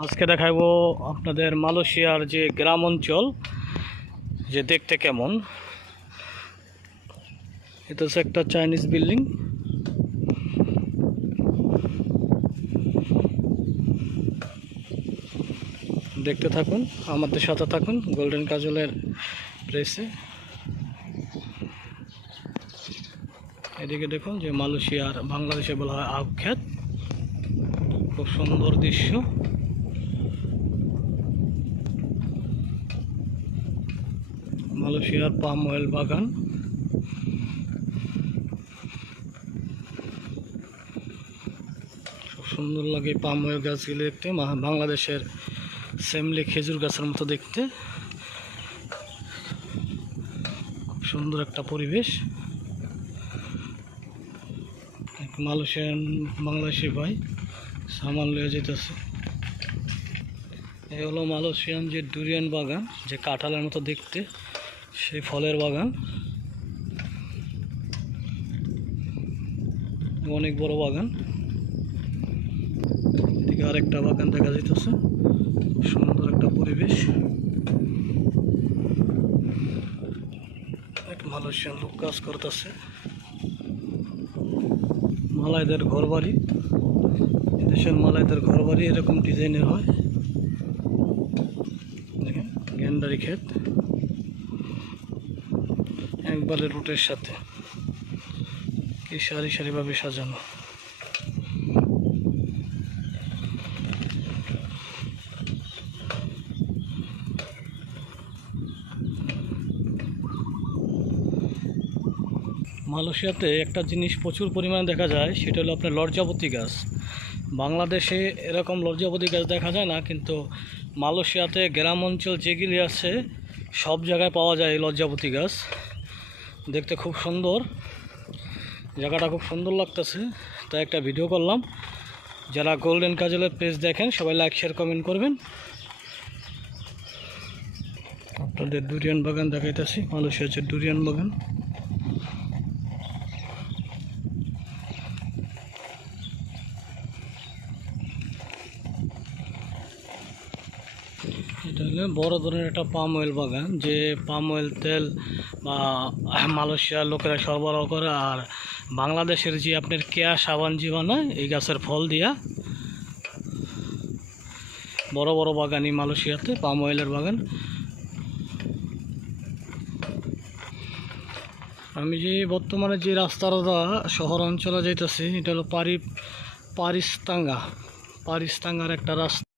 আজকে দেখাবো আপনাদের মালয়েশিয়ার যে গ্রাম অঞ্চল যে দেখতে কেমন। এটা হচ্ছে একটা চাইনিজ বিল্ডিং। দেখতে থাকুন, আমাদের সাথে থাকুন গোল্ডেন কাজলের প্লেসে। এদিকে দেখুন যে মালয়েশিয়ার বাংলাদেশে বলা হয় আবখ্যাত, খুব সুন্দর দৃশ্য। মালয়েশিয়ার পাম অয়েল বাগান। খুব সুন্দর লাগে পাম অয়েল গাছগুলো দেখতে, বাংলাদেশের সেমলি খেজুর গাছের মতো দেখতে। খুব সুন্দর একটা পরিবেশ। বাংলাদেশি ভাই সামান লয়ে যেতেছে। এই হলো মালয়েশিয়ান যে ডুরিয়ান বাগান, যে কাঁঠালের মতো দেখতে, সেই ফলের বাগান। অনেক বড় বাগান। এদিকে আরেকটা বাগান দেখা যাইতেছে। সুন্দর একটা পরিবেশ। এক মালয়েশিয়ান লোক কাজ করতেছে। মালাইদের ঘর বাড়ি, এদেশের মালাইদের ঘর বাড়ি এরকম ডিজাইনের হয়। দেখেন গ্যান্ডারি ক্ষেত একবারে রুটের সাথে, কি সারি সারিভাবে সাজানো। মালয়েশিয়াতে একটা জিনিস প্রচুর পরিমাণে দেখা যায়, সেটা হলো আপনার লজ্জাপতি গাছ। বাংলাদেশে এরকম লজ্জাপতি গাছ দেখা যায় না, কিন্তু মালয়েশিয়াতে গ্রাম অঞ্চল যেগুলি আছে সব জায়গায় পাওয়া যায় এই লজ্জাপতি গাছ। দেখতে খুব সুন্দর, জায়গাটা খুব সুন্দর লাগতেছে, তাই একটা ভিডিও করলাম। যারা গোল্ডেন কাজলের পেজ দেখেন সবাই লাইক শেয়ার কমেন্ট করবেন। আপনাদের ডুরিয়ান বাগান দেখাইতেছি, মালয়েশিয়া হচ্ছে ডুরিয়ান বাগান। এটা হলো বড় ধরনের একটা পাম অয়েল বাগান, যে পাম অয়েল তেল বা মালয়েশিয়ার লোকেরা সরবরাহ করে। আর বাংলাদেশের যে আপনার কেয়া সাবান যে বানায় এই গাছের ফল দিয়া। বড় বড় বাগানই মালয়েশিয়াতে পাম অয়েলের বাগান। আমি যে বর্তমানে যে রাস্তাটা শহর অঞ্চলে যাইতেছি, এটা হলো পারিস্তাঙ্গার একটা রাস্তা।